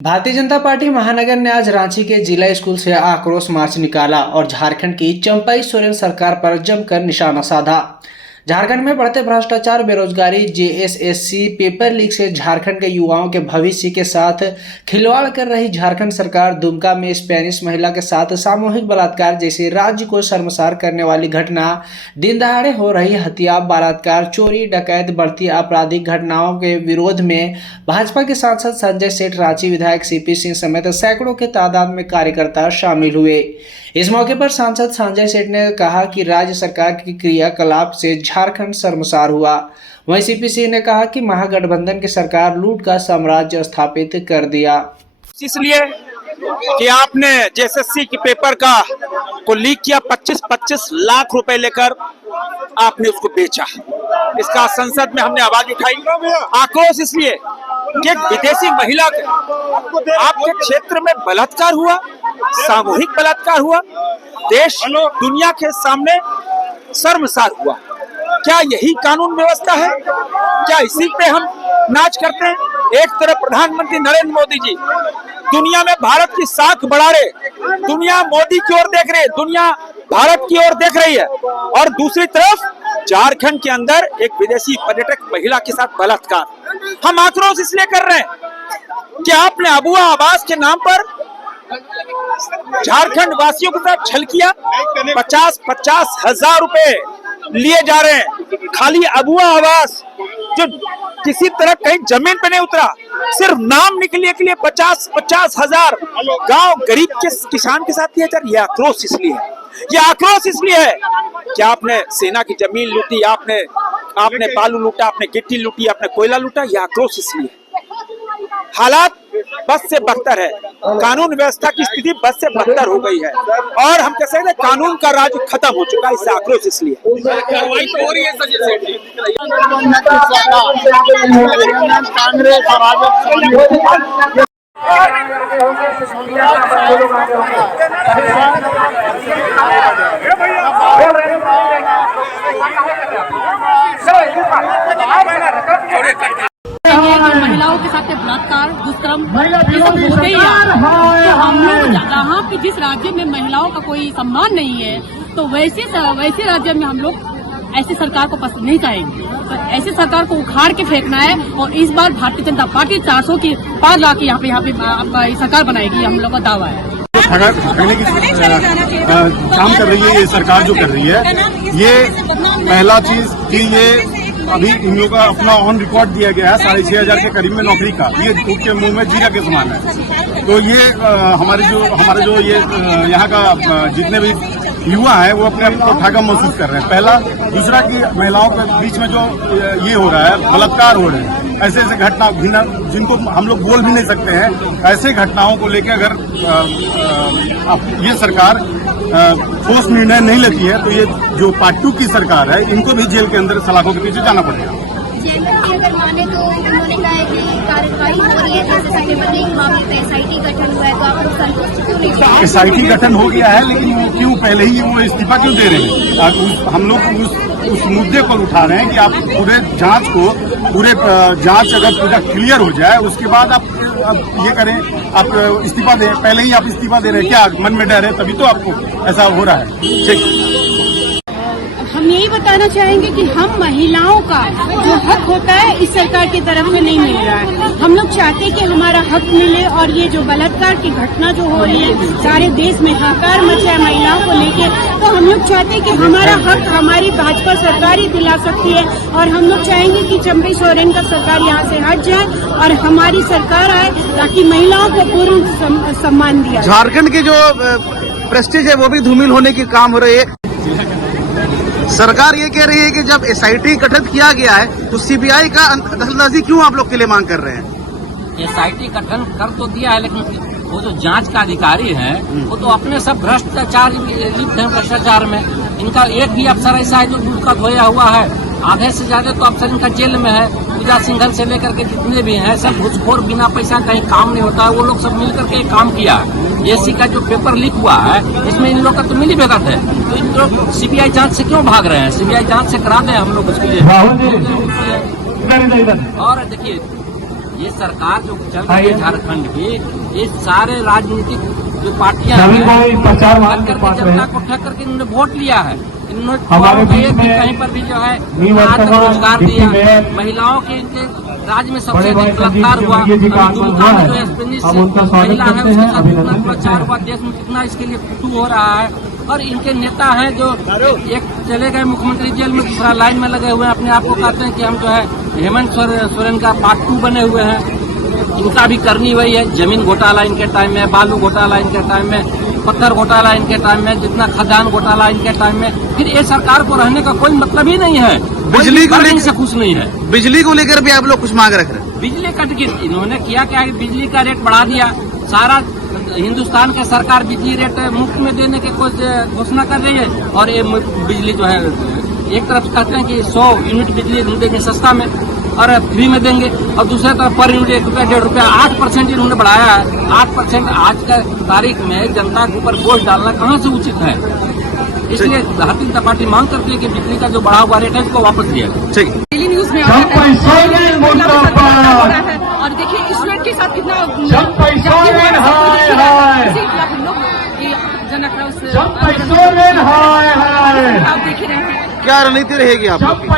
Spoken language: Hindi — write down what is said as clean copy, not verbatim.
भारतीय जनता पार्टी महानगर ने आज रांची के जिला स्कूल से आक्रोश मार्च निकाला और झारखंड की चंपई सोरेन सरकार पर जमकर निशाना साधा। झारखंड में बढ़ते भ्रष्टाचार, बेरोजगारी, जेएसएससी पेपर लीक से झारखंड के युवाओं के भविष्य के साथ खिलवाड़ कर रही झारखंड सरकार दुमका में स्पेनिश महिला के साथ सामूहिक बलात्कार जैसे राज्य को शर्मसार करने वाली घटना, दिन दहाड़े हो रही हत्या, बलात्कार, चोरी, डकैत, बढ़ती आपराधिक घटनाओं के विरोध में भाजपा के सांसद संजय सेठ, रांची विधायक सीपी सिंह समेत सैकड़ों के तादाद में कार्यकर्ता शामिल हुए। इस मौके पर सांसद संजय सेठ ने कहा कि राज्य सरकार की क्रियाकलाप से झारखंड शर्मसार हुआ। वहीं सीपी सिंह ने कहा कि महागठबंधन की सरकार लूट का साम्राज्य स्थापित कर दिया। इसलिए कि आपने जेएसएससी के पेपर को लीक किया, 25-25 लाख रुपए लेकर आपने उसको बेचा। इसका संसद में हमने आवाज उठाई। आक्रोश इसलिए कि एक विदेशी महिला का आपके क्षेत्र में बलात्कार हुआ, सामूहिक बलात्कार हुआ, देश दुनिया के सामने शर्मसार हुआ। क्या यही कानून व्यवस्था है? क्या इसी पे हम नाच करते हैं? एक तरफ प्रधानमंत्री नरेंद्र मोदी जी दुनिया में भारत की साख बढ़ा रहे, दुनिया मोदी की ओर देख रही है, दुनिया भारत की ओर देख रही है, और दूसरी तरफ झारखंड के अंदर एक विदेशी पर्यटक महिला के साथ बलात्कार। हम आक्रोश इसलिए कर रहे हैं कि आपने अबुआ आवास के नाम पर झारखंड वासियों के साथ छल किया। 50-50 हजार रुपए लिए जा रहे हैं। खाली अबुआ आवास जो किसी तरह कहीं जमीन पे नहीं उतरा, सिर्फ नाम निकलने के लिए 50-50 हजार गांव गरीब के किसान के साथ दिया जा रहा है। ये आक्रोश इसलिए है कि आपने सेना की जमीन लूटी, आपने बालू लूटा, आपने गिट्टी लूटी, आपने कोयला लूटा। यह आक्रोश इसलिए हालात बस से बदतर है, कानून व्यवस्था की स्थिति बस से बदतर हो गई है और हम कह सकते हैं कानून का राज खत्म हो चुका है। इससे आक्रोश इसलिए कार्रवाई तो हो रही है। महिलाओं के साथ बलात्कार, दुष्कर्म ये सब होते ही है। तो हम लोग जहाँ पे जिस राज्य में महिलाओं का कोई सम्मान नहीं है, तो वैसे राज्य में हम लोग ऐसी सरकार को पसंद नहीं करेंगे। तो ऐसी सरकार को उखाड़ के फेंकना है और इस बार भारतीय जनता पार्टी 400 की पार लाके यहाँ पे आपका सरकार बनाएगी, हम लोग का दावा है। ठगने की काम कर रही है ये सरकार, जो कर रही है ये पहला चीज कि ये अभी इन लोगों का अपना ऑन रिकॉर्ड दिया गया है 6,500 के करीब में नौकरी का। ये धूप के मुंह में जीरा के समान है। तो ये हमारे जो ये यहाँ का जितने भी युवा है वो अपने आप को ठगा महसूस कर रहे हैं। पहला, दूसरा कि महिलाओं के बीच में जो ये हो रहा है, बलात्कार हो रहे हैं, ऐसे घटना जिनको हम लोग बोल भी नहीं सकते हैं, ऐसे घटनाओं को लेकर अगर ये सरकार ठोस निर्णय नहीं लेती है तो ये जो पार्ट 2 की सरकार है, इनको भी जेल के अंदर सलाखों के पीछे जाना पड़ेगा। जेल में अगर माने तो उन्होंने कहा है कि कार्रवाई हो रही है, जैसे सत्यपति के मामले में एसआईटी गठन हुआ है, तो आप लोग संतुष्ट क्यों नहीं? एसआईटी गठन हो गया है, लेकिन क्यों पहले ही वो इस्तीफा क्यों दे रहे हैं? हम लोग उस मुद्दे पर उठा रहे हैं कि आप पूरे जांच अगर पूरा क्लियर हो जाए, उसके बाद आप ये करें, आप इस्तीफा दें। पहले ही आप इस्तीफा दे रहे हैं, क्या मन में डर है? तभी तो आपको ऐसा हो रहा है। ठीक, हम यही बताना चाहेंगे कि हम महिलाओं का जो हक होता है इस सरकार की तरफ से नहीं मिल रहा है। हम लोग चाहते हैं कि हमारा हक मिले और ये जो बलात्कार की घटना जो हो रही है, सारे देश में हाहाकार मचा है महिलाओं को लेके, तो हम लोग चाहते हैं कि हमारा हक हमारी भाजपा सरकार ही दिला सकती है और हम लोग चाहेंगे कि चंपई सोरेन का सरकार यहाँ से हट जाए और हमारी सरकार आए ताकि महिलाओं को पूर्ण सम्मान दिया। झारखंड की जो प्रेस्टीज है वो भी धूमिल होने की काम हो रही है। सरकार ये कह रही है कि जब एसआईटी गठित किया गया है तो सीबीआई का दखलंदाजी क्यों आप लोग के लिए मांग कर रहे हैं? एसआईटी गठन कर तो दिया है, लेकिन वो जो जांच का अधिकारी है वो तो अपने सब भ्रष्टाचार लिप्त है। भ्रष्टाचार में इनका एक भी अफसर ऐसा है जो दूध का धोया हुआ है। आधे से ज्यादा तो अफसर इनका जेल में है। पूजा सिंघल से लेकर के जितने भी हैं सब घूसखोर, बिना पैसा कहीं काम नहीं होता है। वो लोग सब मिल करके काम किया। एसी का जो पेपर लीक हुआ है इसमें इन लोग का तो मिली भगत है। तो इन लोग सीबीआई जांच से क्यों भाग रहे हैं? सीबीआई जांच से करा दें हम लोग उसके लिए। और देखिए ये सरकार जो चल रही है झारखंड की, ये सारे राजनीतिक जो पार्टियां हैं, जनता को ठग करके इन्होंने वोट लिया है। इन्होंने कहीं पर भी जो है आज तक रोजगार दिया, महिलाओं के इनके राज्य में सबसे अधिक बलात्कार हुआ, दुमका में जो एस्पेनिश महिला है उसके साथ कितना प्रचार हुआ, देश में कितना इसके लिए फुटू हो रहा है। और इनके नेता हैं जो एक चले गए मुख्यमंत्री जेल में, दूसरा लाइन में लगे हुए हैं, अपने आप को कहते हैं कि हम जो है हेमंत सोरेन का पार्ट 2 बने हुए हैं। इनका भी करनी वही है, जमीन घोटाला इनके टाइम में, बालू घोटाला इनके टाइम में, पत्थर घोटाला इनके टाइम में, जितना खदान घोटाला इनके टाइम में। फिर ये सरकार को रहने का कोई मतलब ही नहीं है, बिजली को लेकर से खुश नहीं है। बिजली को लेकर भी आप लोग कुछ मांग रख रहे हैं? बिजली कट की इन्होंने किया क्या है, बिजली का रेट बढ़ा दिया। सारा हिंदुस्तान के सरकार बिजली रेट मुफ्त में देने की घोषणा कर रही है, और ये बिजली जो है एक तरफ कहते हैं कि 100 यूनिट बिजली देंगे सस्ता में और फ्री में देंगे, और दूसरी तरफ पर यूनिट 1 रुपया 1.5 रुपया 8% इन्होंने बढ़ाया है। 8% आज का तारीख में जनता के ऊपर बोझ डालना कहाँ से उचित है? इसलिए भारतीय जनता पार्टी मांग करती है कि बिजली का जो बढ़ा हुआ रेट है इसको वापस दिया जाए। ठीक, डेली न्यूज में और देखिए इस रेट के साथ कितना हम लोग जन आक्रोश आप देख रहे हैं। क्या रणनीति रहेगी आप लोग की?